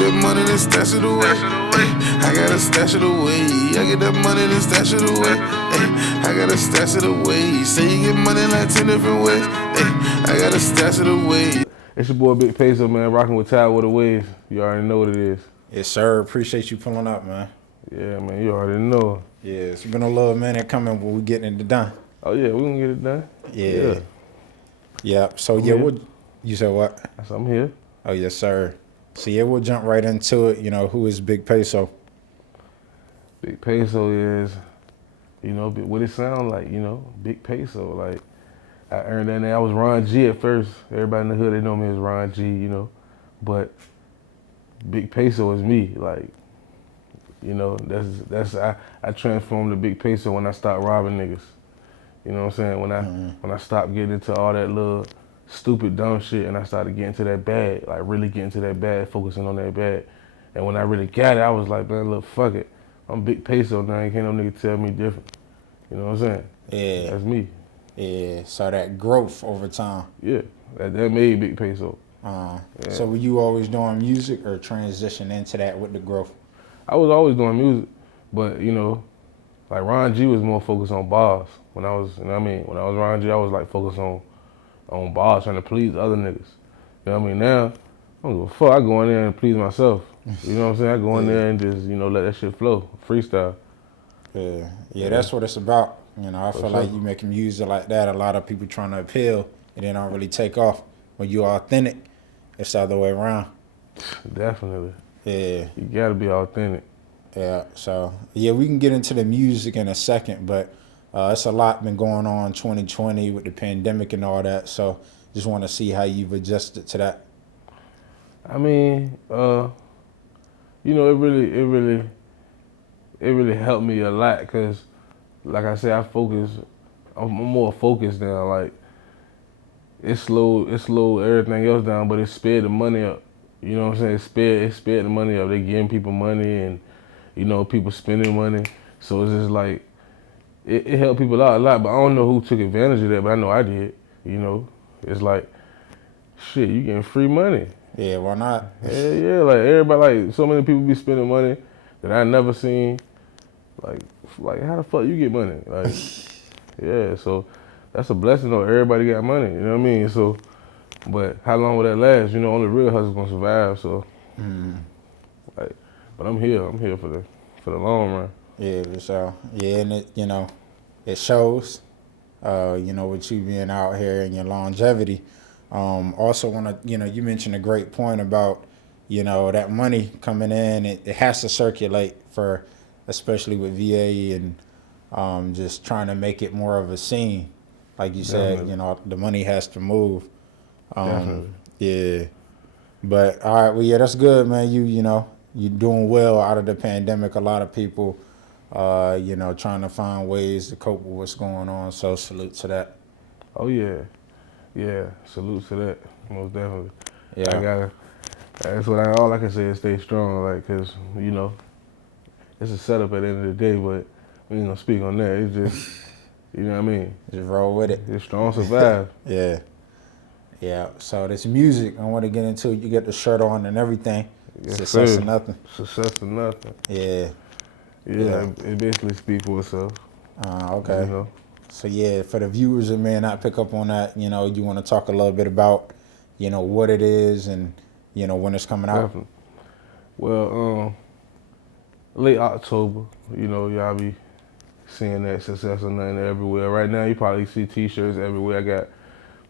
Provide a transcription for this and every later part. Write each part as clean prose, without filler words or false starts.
that money, then stash it away. I gotta stash it away. I get that money, then stash it away. I gotta stash it away. Say you get money like 10 different ways. I gotta stash it away. It's your boy Big Peso, man, rocking with Tide with the Waves. You already know what it is. Yes, sir. Appreciate you pulling up, man. Yeah, man, you already know. Yeah, it's been a little minute coming, but we getting it done. Oh, yeah, we gonna get it done. Yeah. Yeah. So, you said what? I'm here. Oh, yes, sir. So, yeah, we'll jump right into it. You know, who is Big Peso? Big Peso is, what it sound like, Big Peso. Like, I earned that name. I was Ron G at first. Everybody in the hood, they know me as Ron G, But Big Peso is me. Like, I transformed to Big Peso when I stopped robbing niggas. You know what I'm saying? When I stopped getting into all that little stupid dumb shit and I started getting to that bag, like really getting to that bag, focusing on that bag. And when I really got it, I was like, man, look, fuck it. I'm Big Peso now. Ain't no nigga tell me different. You know what I'm saying? Yeah. That's me. Yeah. So that growth over time. Yeah. That made Big Peso. Yeah. So were you always doing music or transition into that with the growth? I was always doing music, but like Ron G was more focused on bars. When I was, when I was Ron G, I was like focused on bars, trying to please other niggas. You know what I mean? Now, I don't give a fuck. I go in there and please myself. You know what I'm saying? I go in there and just, let that shit flow, freestyle. Yeah, that's what it's about. I feel like you making music like that, a lot of people trying to appeal, and they don't really take off. When you're authentic, it's the other way around. Definitely. Yeah. You gotta be authentic. Yeah, so, yeah, we can get into the music in a second, but it's a lot been going on 2020 with the pandemic and all that, so just want to see how you've adjusted to that. I mean, it really helped me a lot because, like I said, I'm more focused now. Like, it slowed everything else down, but it sped the money up. You know what I'm saying? It sped the money up. They giving people money and, people spending money. So it's just like, it helped people out a lot, but I don't know who took advantage of that, but I know I did. It's like, shit, you getting free money. Yeah, why not? Yeah, like everybody, like so many people be spending money that I never seen. Like how the fuck you get money? Like, yeah, so that's a blessing though. Everybody got money, you know what I mean? So, but how long will that last? Only real hustlers gonna survive. So, but I'm here for the long run. Yeah, so and it shows. With you being out here and your longevity. Also want to, you mentioned a great point about, that money coming in. It has to circulate for, especially with VA and just trying to make it more of a scene. Like you said, the money has to move. Yeah. But all right, well, yeah, that's good, man. You're doing well out of the pandemic. A lot of people, trying to find ways to cope with what's going on. So salute to that. Oh yeah, salute to that, most definitely. Yeah, that's all I can say is stay strong, like, cause it's a setup at the end of the day, but we ain't gonna speak on that. It's just, you know what I mean. Just roll with it. It's strong survive. Yeah. So this music, I want to get into. You get the shirt on and everything. Yes, Success sir. or nothing. Success or nothing. Yeah. It basically speaks for itself. Okay. So yeah, for the viewers that may not pick up on that, you want to talk a little bit about, what it is and, when it's coming out. Definitely. Well, late October, y'all be seeing that Success or Nothing everywhere. Right now, you probably see T-shirts everywhere. I got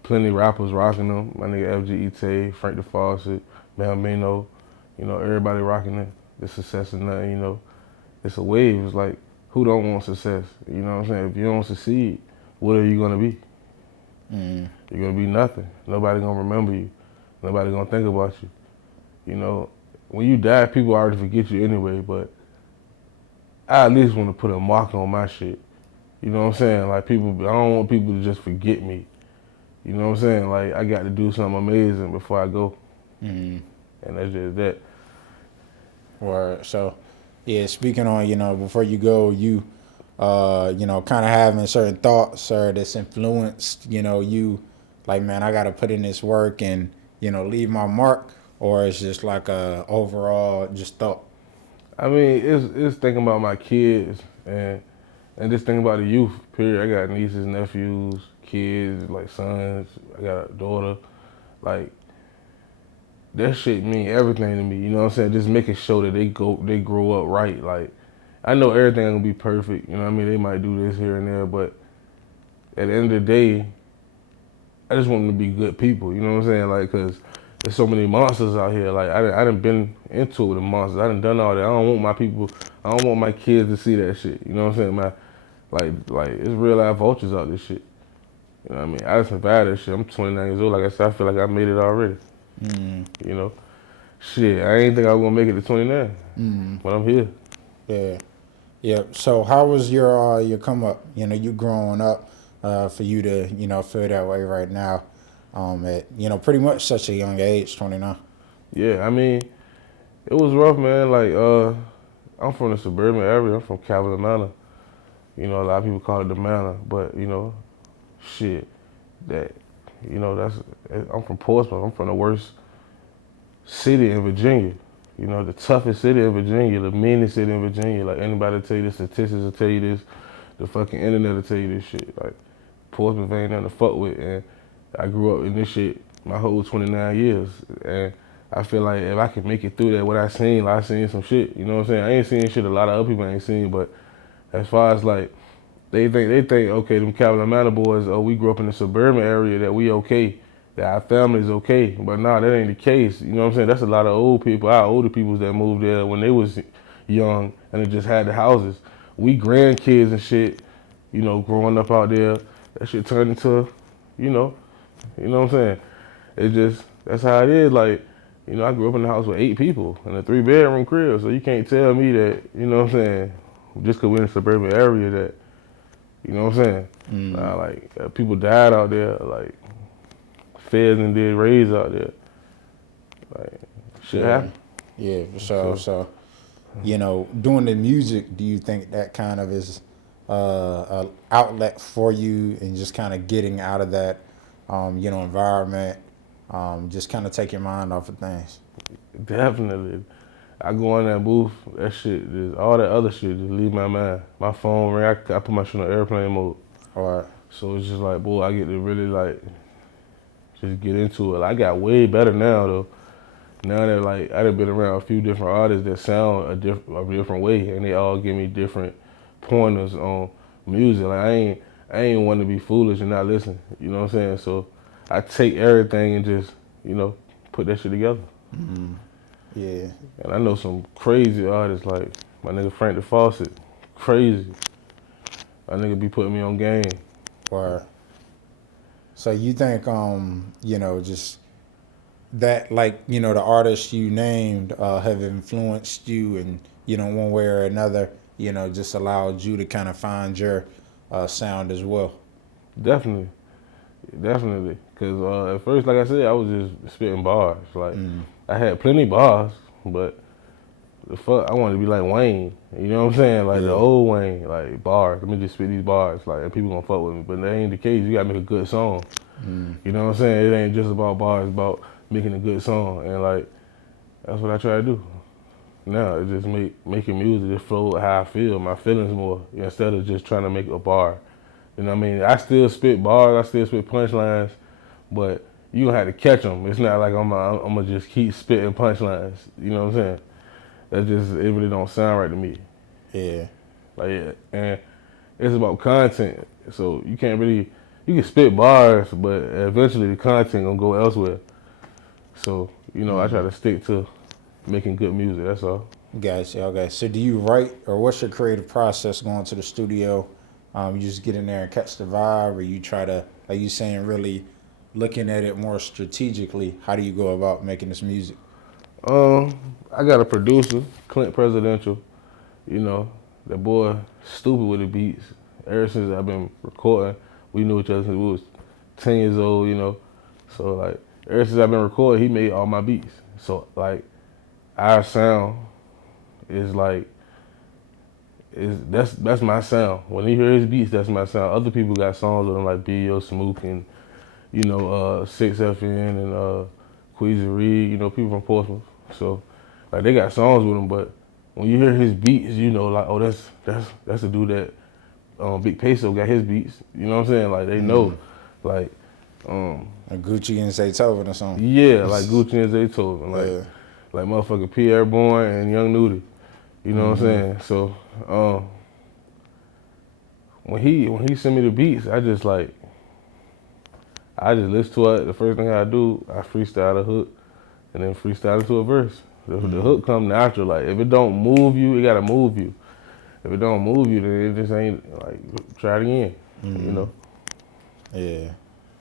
plenty of rappers rocking them. My nigga FGET, Frank the Faucet, Mel Mano, everybody rocking it. The Success or Nothing, It's a wave. It's like, who don't want success? You know what I'm saying? If you don't succeed, what are you gonna be? You're gonna be nothing. Nobody gonna remember you. Nobody gonna think about you. When you die, people already forget you anyway, but I at least wanna put a mark on my shit. You know what I'm saying? Like I don't want people to just forget me. You know what I'm saying? Like I got to do something amazing before I go. And that's just that. Word. So, yeah, speaking on, before you go, you, kind of having certain thoughts or that's influenced, you like, man, I got to put in this work and, leave my mark. or it's just like a overall just thought? I mean, it's thinking about my kids and just thinking about the youth. Period. I got nieces, nephews, kids, like sons. I got a daughter. Like that shit mean everything to me. You know what I'm saying? Just making sure that they grow up right. Like I know everything ain't gonna be perfect. You know what I mean? They might do this here and there, but at the end of the day, I just want them to be good people. You know what I'm saying? Like, cause there's so many monsters out here. Like I done been into it with the monsters. I done all that. I don't want my people. I don't want my kids to see that shit. You know what I'm saying? Like it's real life vultures out this shit. You know what I mean? I done survived that shit. I'm 29 years old. Like I said, I feel like I made it already. Mm, You know? Shit, I ain't think I was gonna make it to 29, mm, but I'm here. yeah. Yeah. So how was your come up? You know, you growing up, for you to feel that way right now, at pretty much such a young age, 29. Yeah, I mean, it was rough, man. Like, I'm from the suburban area. I'm from Calvin Manor. You know, a lot of people call it the Manor, but shit, that, that's. I'm from Portsmouth. I'm from the worst city in Virginia. You know, the toughest city in Virginia, the meanest city in Virginia. Like anybody tell you this, statistics will tell you this, the fucking internet will tell you this shit. Like Portsmouth ain't nothing to fuck with, and I grew up in this shit my whole 29 years, and I feel like if I can make it through that, what I seen some shit. You know what I'm saying? I ain't seen shit a lot of other people ain't seen, but as far as like they think okay, them Calvin Manor boys, oh, we grew up in the suburban area, that we okay, that our family's okay. But nah, that ain't the case. You know what I'm saying? That's a lot of old people, our older people that moved there when they was young and they just had the houses. We grandkids and shit, growing up out there, that shit turned into, you know, what I'm saying? It just that's how it is. Like, I grew up in a house with 8 people in a 3-bedroom crib, so you can't tell me that, what I'm saying, just 'cause we're in a suburban area that, you know what I'm saying? Mm, Nah, like people died out there, like feds and did raids out there. Like shit yeah. happened. Yeah. So So so doing the music, do you think that kind of is a outlet for you and just kind of getting out of that environment, just kind of take your mind off of things? definitely, I go in that booth, that shit, just all that other shit, just leave my mind. My phone ring, I put my shit on airplane mode. Or So it's just like, boy, I get to really like just get into it. I got way better now though. Now that like I done been around a few different artists that sound a different way, and they all give me different pointers on music. Like I ain't want to be foolish and not listen. You know what I'm saying? So I take everything and just put that shit together. mm, yeah. And I know some crazy artists like my nigga Frank the Faucet, crazy. My nigga be putting me on game. Or so you think just that, like, the artists you named have influenced you, and one way or another, just allowed you to kind of find your sound as well. Definitely, definitely. Cause at first, like I said, I was just spitting bars. Like Mm, I had plenty bars, but the fuck, I wanted to be like Wayne. You know what I'm saying? Like the yeah. old Wayne, like bars. Let me just spit these bars, like and people gonna fuck with me. But that ain't the case. You gotta make a good song. Mm, You know what I'm saying? It ain't just about bars. It's about making a good song, and like that's what I try to do. Now it just making music just flow how I feel, my feelings more, instead of just trying to make a bar. You know what I mean? I still spit bars, I still spit punchlines, but you gonna have to catch them. It's not like I'm gonna just keep spitting punchlines. You know what I'm saying? It really don't sound right to me. yeah. Like, and it's about content. So you can't really, you can spit bars, but eventually the content gonna go elsewhere. So, I try Mm, to stick to making good music, that's all. gotcha. Okay. So do you write, or what's your creative process going to the studio? You just get in there and catch the vibe, or you try to, like you saying, really looking at it more strategically? How do you go about making this music? I got a producer, Clint Presidential. You know, that boy stupid with the beats. Ever since I've been recording, we knew each other since we was 10 years old. So like, ever since I've been recording, he made all my beats. So like, our sound is like, that's my sound. When you hear his beats, that's my sound. Other people got songs with him like B.O. Smook and 6FN and Queasy Reed, you know, people from Portsmouth. So, like, they got songs with him, but when you hear his beats, you know, like, oh, that's the dude that Big Peso got his beats. You know what I'm saying? Like, they know, like, A Gucci and Zaytoven or something. yeah, like Gucci and Zaytoven, Yeah. like motherfucking Pierre Bourne and Young Nudie. You know what I'm saying? So, when he sent me the beats, I just listen to it. The first thing I do, I freestyle a hook, and then freestyle into a verse. The hook come natural. Like, if it don't move you, it gotta move you. If it don't move you, then it just ain't, like, try it again. You know. Yeah.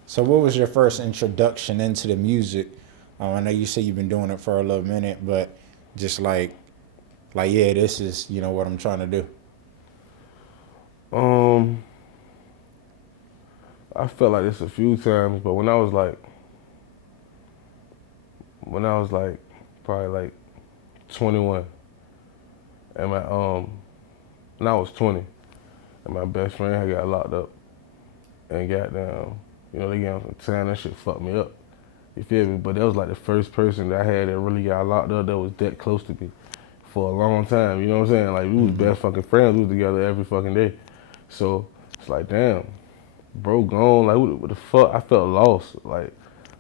So what was your first introduction into the music? I know you say you've been doing it for a little minute, but just yeah, this is, you know, what I'm trying to do. I felt like this a few times, but when I was like probably like 21, and when I was 20, and my best friend had got locked up, and got down, you know, they gave him some time. That shit fucked me up. You feel me? But that was like the first person that I had that really got locked up that was that close to me for a long time. You know what I'm saying? Like, we was best fucking friends. We was together every fucking day. So it's like, damn, bro gone. Like, what the fuck? I felt lost. Like,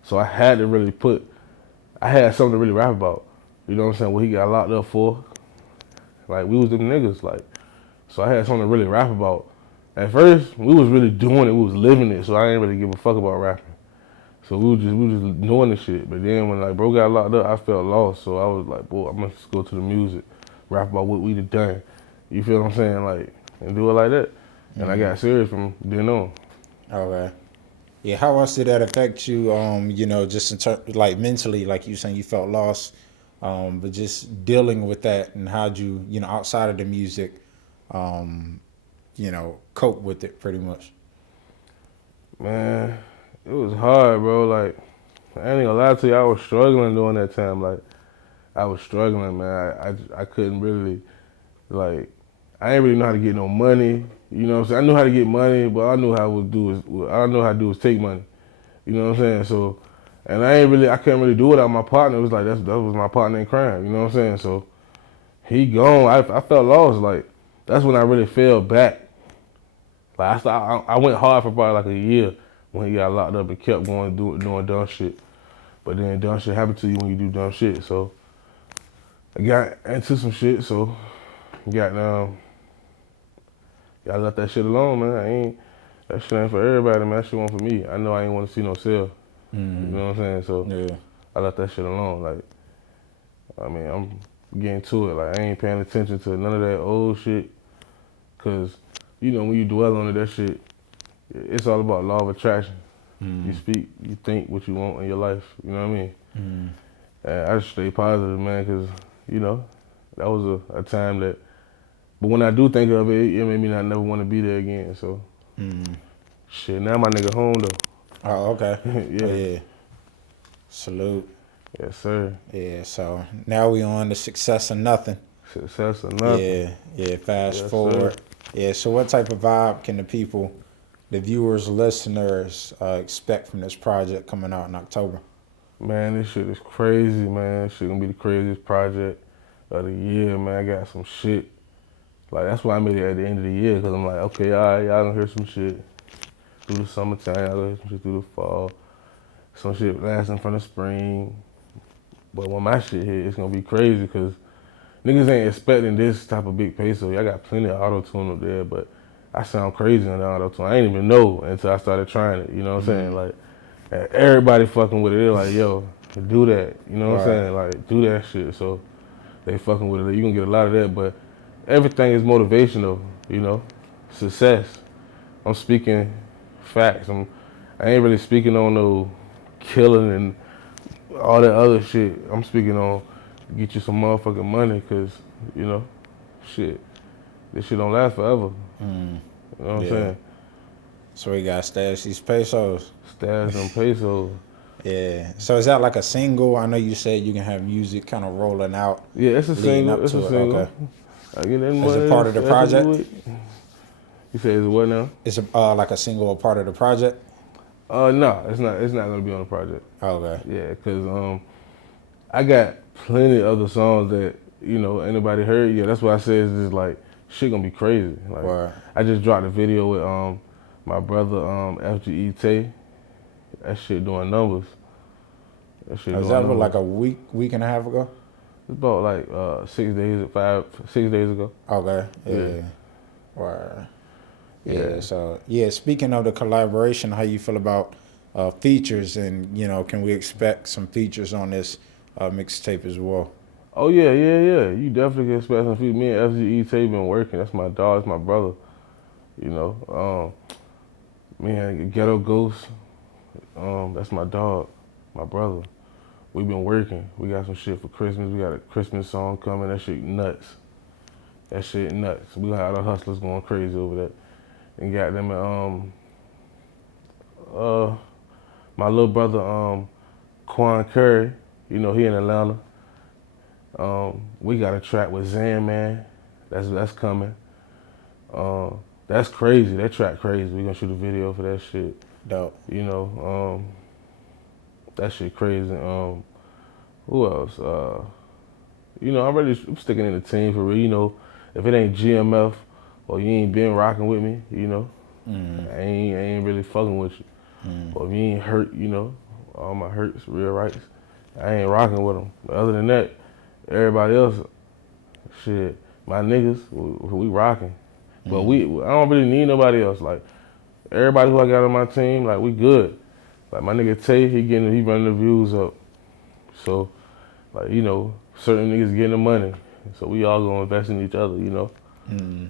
so I had something to really rap about. You know what I'm saying? What he got locked up for. Like, we was them niggas. Like, so I had something to really rap about. At first, we was really doing it. We was living it. So I didn't really give a fuck about rapping. So we was just doing the shit. But then when, like, bro got locked up, I felt lost. So I was like, boy, I must just go to the music, rap about what we done. You feel what I'm saying? Like, and do it like that. And I got serious from then on. Okay. Yeah, how else did that affect you, you know, just like mentally, like you saying you felt lost, but just dealing with that, and how'd you, you know, outside of the music, you know, cope with it pretty much? Man, it was hard, bro. Like, I ain't gonna lie to you, I was struggling during that time. Like, I was struggling, man. I couldn't really, like, I didn't really know how to get no money. You know what I'm saying? I knew how to get money, but I knew how to do was take money. You know what I'm saying? So, and I couldn't really do it without my partner. It was like, that was my partner in crime. You know what I'm saying? So, he gone. I felt lost. Like, that's when I really fell back. Like, I went hard for probably like a year when he got locked up and kept going doing dumb shit. But then dumb shit happen to you when you do dumb shit. So I got into some shit. So gotta let that shit alone, man. That shit ain't for everybody, man. That shit wasn't for me. I know I ain't want to see no cell. You know what I'm saying? So Yeah. I let that shit alone. Like, I mean, I'm getting to it. Like, I ain't paying attention to none of that old shit. Cause, you know, when you dwell on it, that shit, it's all about law of attraction. You speak, you think what you want in your life. You know what I mean? And I just stay positive, man, because, you know, that was a time that, but when I do think of it, it made me not never want to be there again. So, shit, now my nigga home, though. Oh, okay. Yeah. Oh, yeah. Salute. Yes, sir. Yeah, so now we on to Success or Nothing. Success or nothing. Yeah, fast Yes, forward. sir. Yeah, so what type of vibe can the people, the viewers, listeners, expect from this project coming out in October? Man, this shit is crazy, man. This shit gonna be the craziest project of the year, man. I got some shit. Like, that's why I made it at the end of the year, because I'm like, okay, all right, y'all gonna hear some shit through the summertime, y'all gonna hear some shit through the fall, some shit lasting from the spring. But when my shit hit, it's gonna be crazy, because niggas ain't expecting this type of big peso. I got plenty of auto-tune up there, but I sound crazy on the auto-tune. I didn't even know until I started trying it, you know what I'm saying? Like, and everybody fucking with it. They're like, yo, do that, you know what I'm saying? Like, do that shit. So they fucking with it. You gonna get a lot of that, but everything is motivational, you know? Success. I'm speaking facts. I ain't really speaking on no killing and all that other shit. I'm speaking on get you some motherfucking money, cause, you know, shit, this shit don't last forever. You know what I'm saying? So we got Stash these pesos. Stash them pesos. Yeah. So is that like a single? I know you said you can have music kind of rolling out. Yeah, it's a leading single. up It's to a it. single. Okay. I get that Is money. it part of the project? You say it's what now? Is it like a single a part of the project? No, it's not. It's not gonna be on the project. Okay. Yeah, cause I got plenty of other songs that anybody heard. Yeah, that's why I said it's just like shit gonna be crazy. Like Right. I just dropped a video with my brother FGE Tay. That shit doing numbers. That shit Was doing that what, numbers. like a week and a half ago? It's about like 6 days ago. Okay. Yeah, Yeah. Right. Yeah. yeah. So yeah. Speaking of the collaboration, how you feel about features, and can we expect some features on this mixtape as well? Oh yeah. You definitely can expect some feet. Me and FGE Tay been working. That's my dog. That's my brother. You know, me and Ghetto Ghost. That's my dog, my brother. We been working. We got some shit for Christmas. We got a Christmas song coming. That shit nuts. That shit nuts. We gonna have the hustlers going crazy over that. And got them my little brother Quan Curry. He in Atlanta. We got a track with Zan Man. That's coming. That's crazy. That track crazy. We gonna shoot a video for that shit. Dope. That shit crazy. Who else? I'm sticking in the team for real. If it ain't GMF or you ain't been rocking with me, Mm. I ain't really fucking with you. Mm. Or if you ain't hurt, all my hurts, real rights, I ain't rocking with them. But other than that, everybody else, shit, my niggas, we rocking. But Mm. I don't really need nobody else. Like everybody who I got on my team, like we good. Like my nigga Tay, he running the views up. So, like certain niggas getting the money. So we all gonna invest in each other. Mm.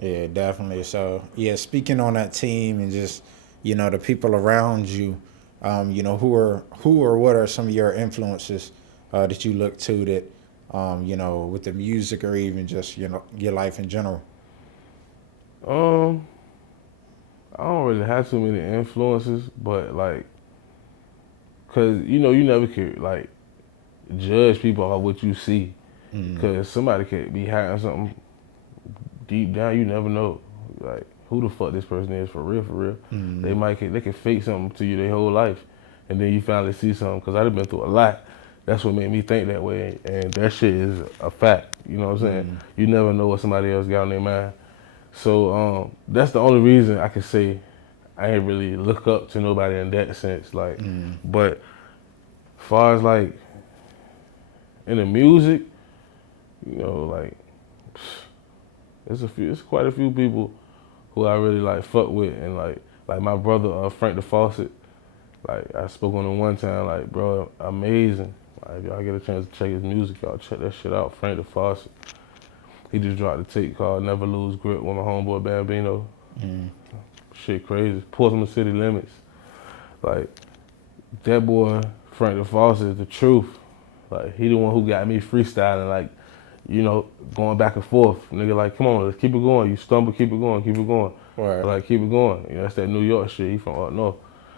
Yeah, definitely. So yeah, speaking on that team and just the people around you, who or what are some of your influences that you look to that with the music or even just your life in general. Um, I don't really have too many influences, but like, cause you never could like judge people off what you see, Mm. cause somebody could be hiding something deep down. You never know, like who the fuck this person is for real, for real. Mm. They can fake something to you their whole life, and then you finally see something. Cause I've been through a lot. That's what made me think that way, and that shit is a fact. You know what I'm saying? Mm. You never know what somebody else got on their mind. So that's the only reason I can say I ain't really look up to nobody in that sense. Like, Mm. but far as like in the music, like it's quite a few people who I really like fuck with, and like my brother Frank the Faucet. Like I spoke on him one time, like bro, amazing. Like if y'all get a chance to check his music, y'all check that shit out. Frank the Faucet. He just dropped a tape called Never Lose Grip with my homeboy Bambino. Mm. Shit crazy. Portsmouth City Limits. Like that boy Frank the Faucet is the truth. Like he the one who got me freestyling, like going back and forth. Nigga, like come on, let's keep it going. You stumble, keep it going, keep it going. Right. Like keep it going. That's that New York shit. He from up north.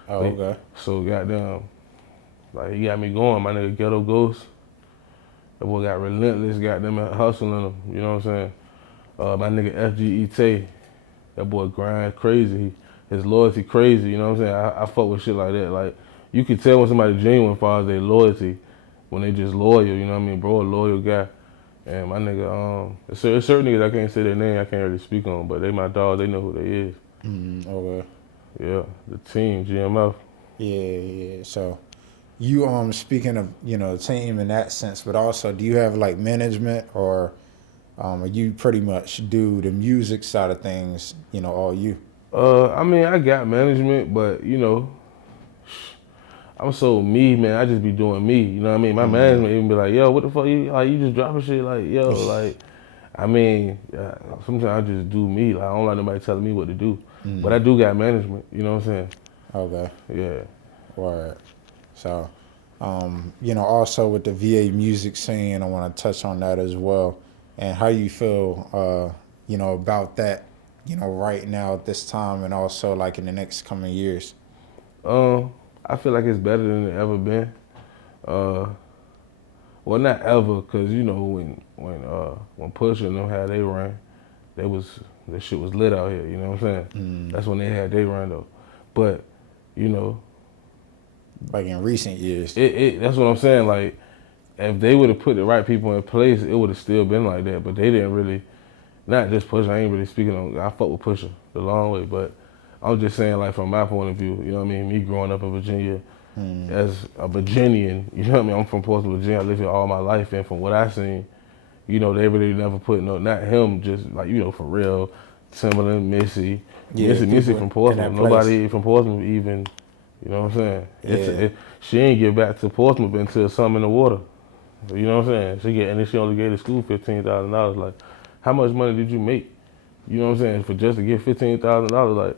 Oh, Like, okay. so goddamn, like he got me going. My nigga Ghetto Ghost. That boy got relentless. Goddamn hustling him. You know what I'm saying? My nigga FGE Tay. That boy grind crazy. His loyalty crazy. You know what I'm saying? I fuck with shit like that. Like you can tell when somebody genuine as far as their loyalty, when they just loyal. You know what I mean? Bro, a loyal guy. And my nigga, there's certain niggas I can't say their name. I can't really speak on, but they my dog. They know who they is. Mm. Okay. Yeah, the team, GMF. Yeah, yeah. So you speaking of team in that sense, but also do you have like management, or you pretty much do the music side of things, all you? I mean, I got management, but I'm so me, man. I just be doing me. You know what I mean? My Mm. management even be like, yo, what the fuck? You just dropping shit? Like, yo, like, I mean, sometimes I just do me. Like, I don't like nobody telling me what to do. But I Mm. do got management. You know what I'm saying? Okay. Yeah. Word. So, also with the VA music scene, I want to touch on that as well, and how you feel, about that, right now at this time, and also like in the next coming years. I feel like it's better than it ever been. Uh, well, not ever, cause when Pusha and them had they run, that shit was lit out here. You know what I'm saying? Mm. That's when they had they run though. But You know, Like in recent years. that's what I'm saying. Like, if they would have put the right people in place, it would have still been like that. But they didn't really. Not just Pusha. I ain't really speaking on. I fuck with Pusha the long way, but I'm just saying, like, from my point of view, you know what I mean. Me growing up in Virginia as a Virginian, you know what I mean. I'm from Portsmouth, Virginia. I lived here all my life, and from what I seen, you know, they really never put not him, just like, you know, for real. Timberland, Missy, Yeah, Missy people from in Portsmouth. that place. Nobody from Portsmouth even. You know what I'm saying? Yeah. She ain't get back to Portsmouth until something in the water. You know what I'm saying? And then she only gave the school $15,000. Like, how much money did you make? You know what I'm saying? For just to get $15,000, like,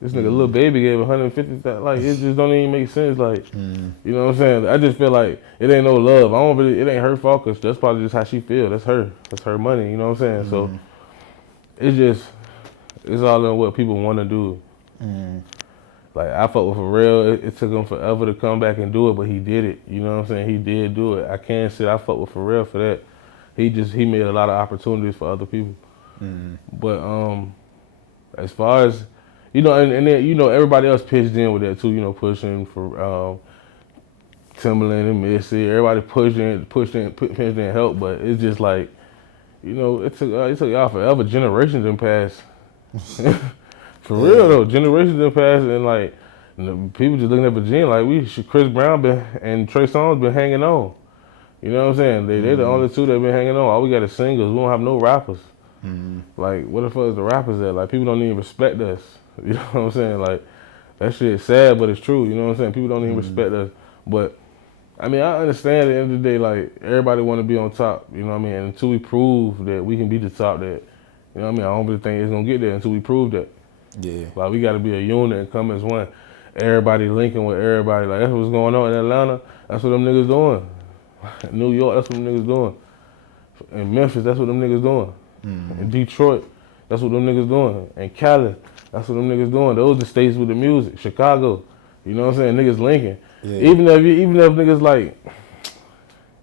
this nigga little baby gave 150,000. Like, it just don't even make sense. Like, you know what I'm saying? I just feel like it ain't no love. I don't really. It ain't her fault, 'cause that's probably just how she feel. That's her. That's her money. You know what I'm saying? So it's all in what people want to do. Like, I fuck with Pharrell. It took him forever to come back and do it, but he did it. You know what I'm saying? He did do it. I can't say I fuck with Pharrell for that. He made a lot of opportunities for other people. But as far as, you know, and then, you know, everybody else pitched in with that too. You know, pushing for Timberland and Missy. Everybody pitched in help. But it's just like, you know, it took y'all forever. Generations done passed. For real though, generations done passed, and like, people just looking at Virginia like Chris Brown and Trey Songz been hanging on. You know what I'm saying? They the only two that been hanging on. All we got is singles. We don't have no rappers. Like, what the fuck is the rappers at? Like, people don't even respect us. You know what I'm saying? Like, that shit is sad, but it's true. You know what I'm saying? People don't even respect us. But I mean, I understand at the end of the day, like, everybody want to be on top. You know what I mean? And until we prove that we can be the top, that, you know what I mean? I don't really think it's gonna get there until we prove that. Yeah. Like, we got to be a unit and come as one. Everybody linking with everybody. Like, that's what's going on in Atlanta. That's what them niggas doing. New York, that's what them niggas doing. In Memphis, that's what them niggas doing. In Detroit, that's what them niggas doing. In Cali, that's what them niggas doing. Those are the states with the music. Chicago, you know what I'm saying? Niggas linking. Yeah. Even if niggas like,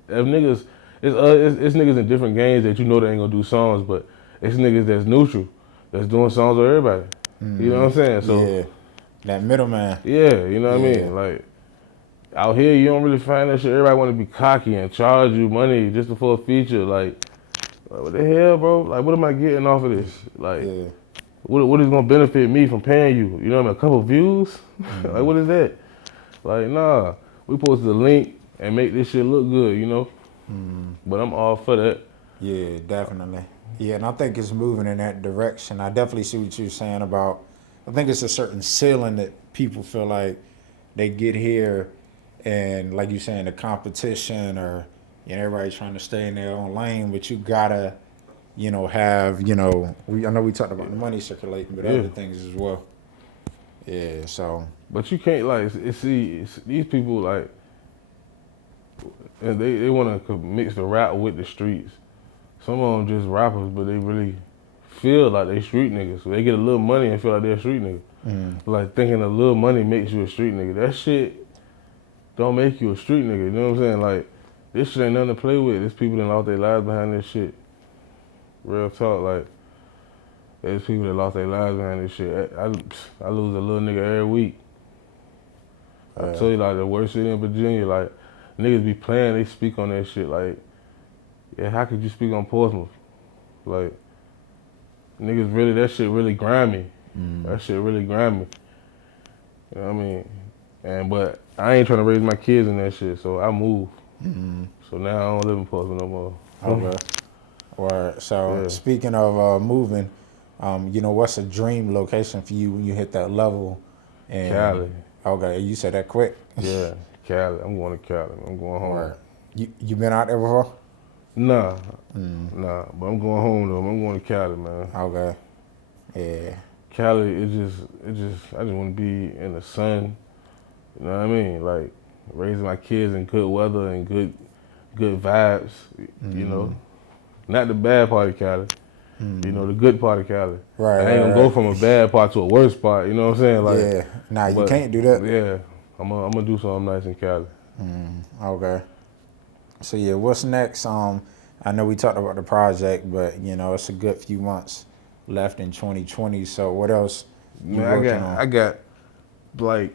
if niggas, it's niggas in different games that you know they ain't gonna do songs, but it's niggas that's neutral, that's doing songs with everybody. You know what I'm saying? So Yeah. That middleman. yeah, you know what I Yeah. mean? Like, out here, you don't really find that shit. Everybody want to be cocky and charge you money just for a feature. Like, what the hell, bro? Like, what am I getting off of this? Like, Yeah. what is gonna benefit me from paying you? You know what I mean? A couple views? Like, what is that? Like, nah. We supposed to link and make this shit look good, you know? But I'm all for that. Yeah, definitely. Yeah, and I think it's moving in that direction. I definitely see what you're saying about, I think it's a certain ceiling that people feel like they get here, and like you saying, the competition, or, you know, everybody's trying to stay in their own lane, but you gotta, you know, have, you know, I know we talked about the money circulating, but Yeah. other things as well. Yeah, so. But you can't, like, it's these people, like, and they want to mix the rap with the streets. Some of them just rappers, but they really feel like they street niggas. So they get a little money and feel like they're a street nigga. Like, thinking a little money makes you a street nigga. That shit don't make you a street nigga. You know what I'm saying? Like, this shit ain't nothing to play with. There's people that lost their lives behind this shit. Real talk, like, there's people that lost their lives behind this shit. I lose a little nigga every week. I tell you, like, the worst city in Virginia, like, niggas be playing, they speak on that shit. Like, yeah, how could you speak on Portsmouth? Like, niggas really, that shit really grimy. That shit really grimy. You know what I mean? But I ain't trying to raise my kids in that shit, so I moved. So now I don't live in Portsmouth no more. Okay. Or so Yeah. speaking of moving, you know, what's a dream location for you when you hit that level? And, Cali. Okay, you said that quick. Yeah, Cali. I'm going to Cali. I'm going home. Or you been out there before? Nah, but I'm going home though. I'm going to Cali, man. Okay. Yeah. Cali, I just want to be in the sun. You know what I mean? Like, raising my kids in good weather and good vibes. You know, not the bad part of Cali. You know, the good part of Cali. Right. I ain't gonna go from a bad part to a worse part. You know what I'm saying? Like, yeah. Nah, you but, can't do that. Yeah, I'm gonna do something nice in Cali. Okay. So yeah, what's next? I know we talked about the project, but you know, it's a good few months left in 2020. So what else you Man, working on? I got like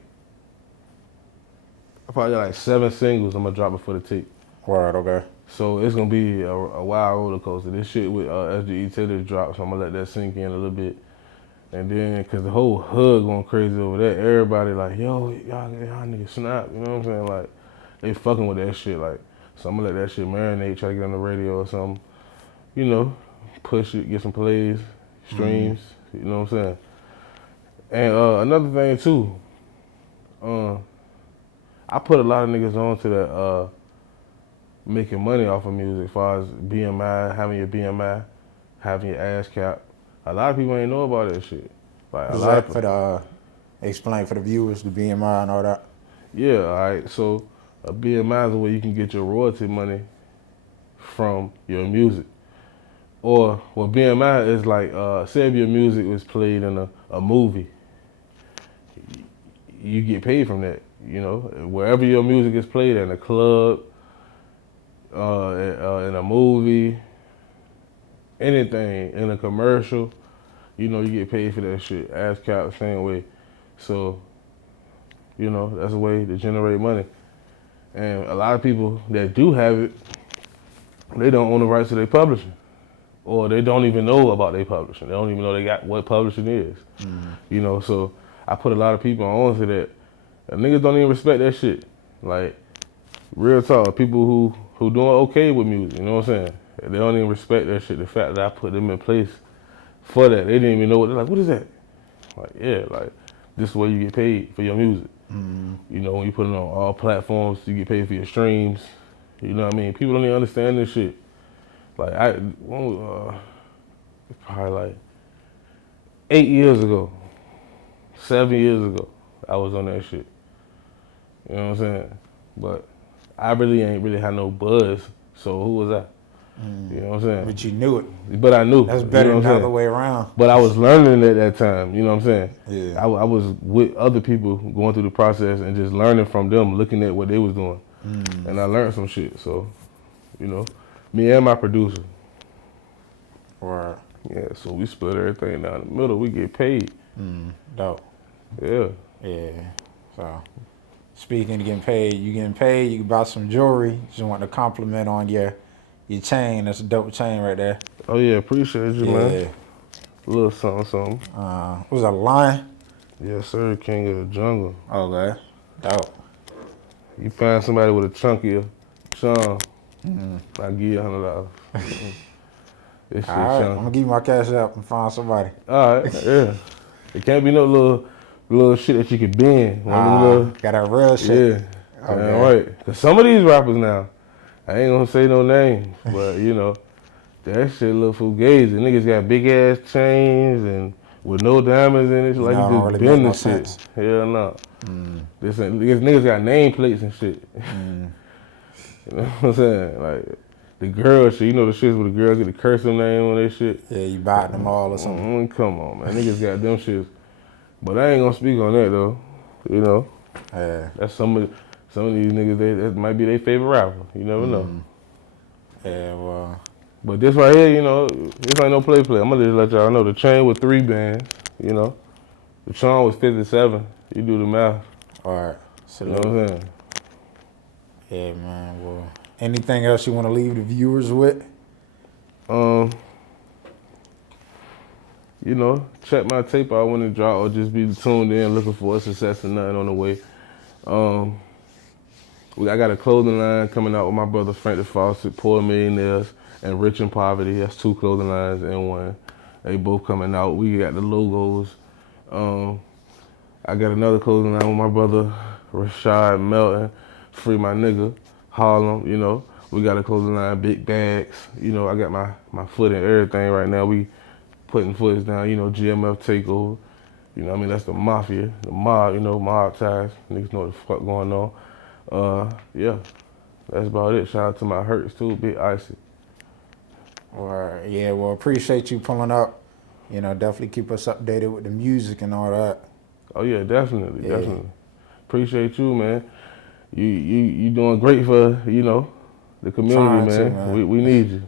I probably got like 7 singles I'm gonna drop before the tape. Word, okay. So it's gonna be a wild roller coaster. This shit with SGE Taylor dropped, so I'm gonna let that sink in a little bit. And then, cause the whole hood going crazy over that, everybody like, yo, y'all niggas snap, you know what I'm saying? Like, they fucking with that shit, like, so I'm gonna let that shit marinate, try to get on the radio or something, you know, push it, get some plays, streams, you know what I'm saying? And another thing too, I put a lot of niggas on to that making money off of music, as far as BMI, having your BMI, having your ass cap. A lot of people ain't know about that shit. Like, Is that for the, explain for the viewers, the BMI and all that? Yeah, all right. So a BMI is a way you can get your royalty money from your music. Or what BMI is like, say if your music was played in a movie, you get paid from that. You know, wherever your music is played, in a club, in a movie, anything, in a commercial, you know, you get paid for that shit. ASCAP, same way. So, you know, that's a way to generate money. And a lot of people that do have it, they don't own the rights to their publishing. Or they don't even know about their publishing. They don't even know they got what publishing is. You know, so I put a lot of people on to that. And niggas don't even respect that shit. Like, real talk, people who doing okay with music, you know what I'm saying? They don't even respect that shit. The fact that I put them in place for that, they didn't even know what they're like. What is that? Like, yeah, like this is where you get paid for your music. You know, when you put it on all platforms, you get paid for your streams. You know what I mean? People don't even understand this shit. Like probably like 8 years ago, 7 years ago, I was on that shit. You know what I'm saying? But I really ain't really had no buzz. So who was I? You know what I'm saying? But you knew it. But I knew. That's better you know than what the other way around. But I was learning at that time, you know what I'm saying? Yeah. I was with other people going through the process and just learning from them, looking at what they was doing. And I learned some shit, so, you know, me and my producer. Right. Yeah, so we split everything down the middle. We get paid. Dope. Yeah. Yeah. So, speaking of getting paid, you can buy some jewelry. Just want to compliment on your chain. That's a dope chain right there. Oh, yeah, appreciate you, man. A little something, something. Was that a lion? Yes, sir, king of the jungle. Okay. Dope. You find somebody with a chunkier charm, I'll give you $100. This shit All right, chunky. I'm gonna give you my cash up and find somebody. All right, yeah. It can't be no little shit that you can bend. Got that real shit. Yeah. Okay. All right. Cause some of these rappers now, I ain't gonna say no names, but you know, that shit look fugazi. Niggas got big ass chains and with no diamonds in it, like you just really bend make no the shit. sense. Hell no. This niggas got nameplates and shit. You know what I'm saying? Like the girl shit, you know the shits where the girls get the cursive name on their shit. Yeah, you buying them all or something. Come on, man. Niggas got them shits. But I ain't gonna speak on that though. You know. Yeah. That's some of these niggas, that might be their favorite rapper. You never know. Yeah, well. But this right here, you know, this ain't no play. I'm gonna just let y'all know the chain with 3 bands, you know. The charm was 57. You do the math. All right. You know what I'm saying? Yeah, man. Well, anything else you want to leave the viewers with? You know, check my tape out when it drop, or just be tuned in looking for a Success or Nothing on the way. I got a clothing line coming out with my brother Frank the Fawcett, Poor Millionaires, and Rich in Poverty. That's 2 clothing lines in one. They both coming out. We got the logos. I got another clothing line with my brother Rashad Melton, Free My Nigga, Harlem, you know. We got a clothing line, Big Bags. You know, I got my foot in everything right now. We putting foots down, you know, GMF Takeover. You know what I mean? That's the mafia, the mob, you know, mob ties. Niggas know what the fuck going on. Yeah, that's about it. Shout out to my Hurts too, Big Icy. All right. Yeah, well, appreciate you pulling up. You know, definitely keep us updated with the music and all that. Oh yeah, definitely. Appreciate you, man. You doing great for, you know, the community, man. We need you.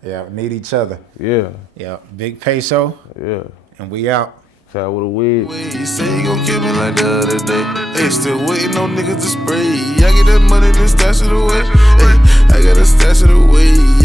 Yeah, need each other. Yeah. Yeah, Big Peso. Yeah. And we out. Child with a wig. You say you gon' kill me like the other day. Hey, still waiting on niggas to spray. I get that money, then stash it away. Hey, I gotta stash it away.